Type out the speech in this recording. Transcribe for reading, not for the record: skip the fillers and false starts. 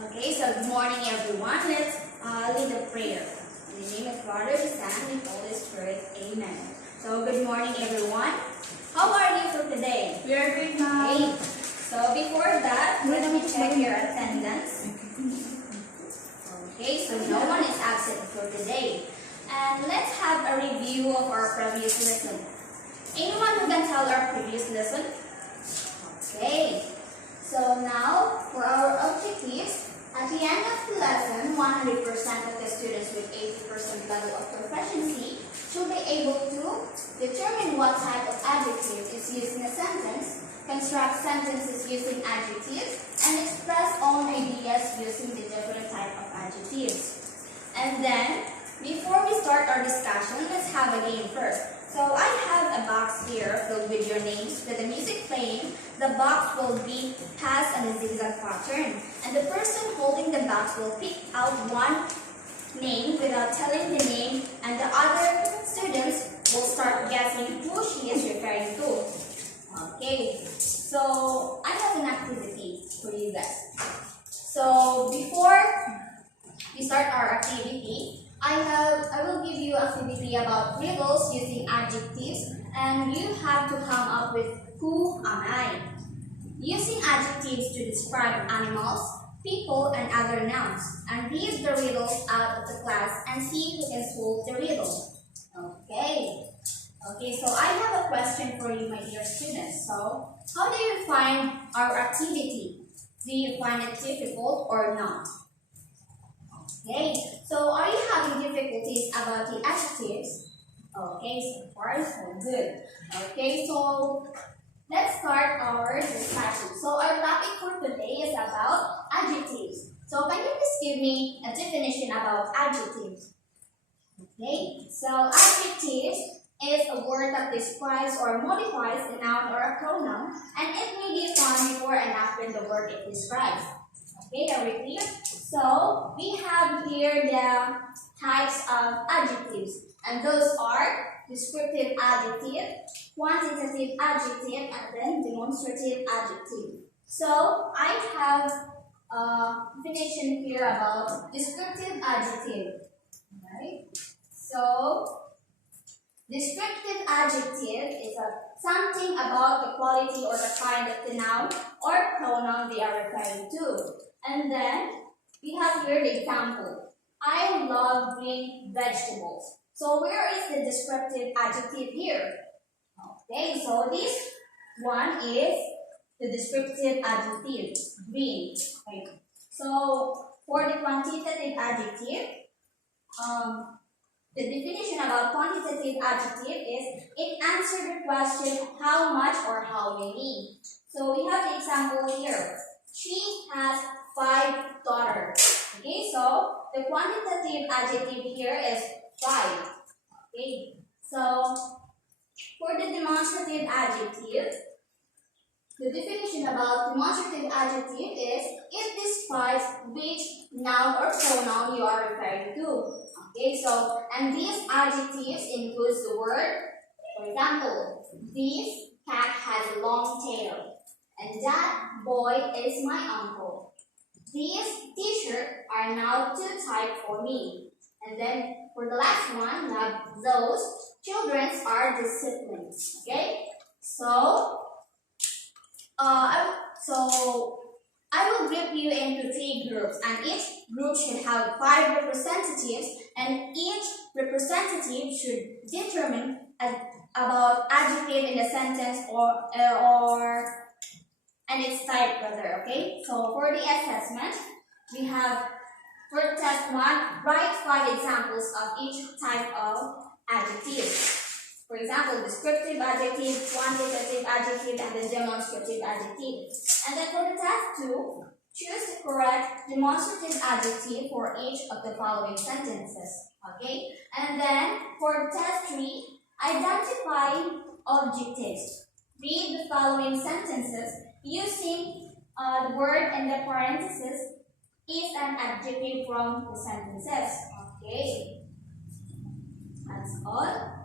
Okay, so good morning everyone. Let's lead a prayer. In the name of Father, the Son, and the Holy Spirit. Amen. So good morning everyone. How are you for today? We are great now. Okay. So before that, let me check your attendance. Okay, so no one is absent for today. And let's have a review of our previous lesson. Anyone who can tell our previous lesson? Okay. So now, for our objectives, at the end of the lesson, 100% of the students with 80% level of proficiency should be able to determine what type of adjective is used in a sentence, construct sentences using adjectives, and express own ideas using the different type of adjectives. And then, before we start our discussion, let's have a game first. So I have a box here filled with your names. With the music playing, the box will be passed on a zigzag pattern. And the person holding the box will pick out one name without telling the name, and the other students will start guessing who she is referring to. Okay, so I have an activity for you guys. So before we start our activity, I will give you activity about riddles using adjectives, and you have to come up with who am I? Using adjectives to describe animals, people, and other nouns. And read the riddles out of the class and see who can solve the riddle. Okay. Okay, so I have a question for you, my dear students. So, how do you find our activity? Do you find it difficult or not? Okay, so are you having difficulties about the adjectives? Okay, so far so good. Okay, so let's start our discussion. So our topic for today is about adjectives. So can you please give me a definition about adjectives? Okay, so adjectives is a word that describes or modifies a noun or a pronoun, and it may be found before and after the word it describes. Okay, are we clear? So we have here the types of adjectives, and those are descriptive adjective, quantitative adjective, and then demonstrative adjective. So I have a definition here about descriptive adjective. Right? So descriptive adjective is something about the quality or the kind of the noun or pronoun they are referring to. And then we have here the example. I love green vegetables. So where is the descriptive adjective here? Okay, so this one is the descriptive adjective, green. Okay. So for the quantitative adjective, the definition about quantitative adjective is it answers the question how much or how many. So we have the example here. She has 5 daughters. Okay, so the quantitative adjective here is 5. Okay, so for the demonstrative adjective, the definition about demonstrative adjective is it describes which noun or pronoun you are referring to. Okay, so and these adjectives includes the word. For example, this cat has a long tail, and that boy is my uncle. These t-shirts are now too tight for me. And then for the last one, we have those children are disciplined. Okay, so I will group you into 3 groups, and each group should have 5 representatives, and each representative should determine about adjective in the sentence and its type rather. Okay, so for the assessment, we have for test 1, write 5 examples of each type of adjective. For example, descriptive adjective, quantitative adjective, and the demonstrative adjective. And then for the test 2, choose the correct demonstrative adjective for each of the following sentences. Okay? And then for test 3, identify adjectives. Read the following sentences using the word in the parenthesis is an adjective from the sentences. Okay? That's all.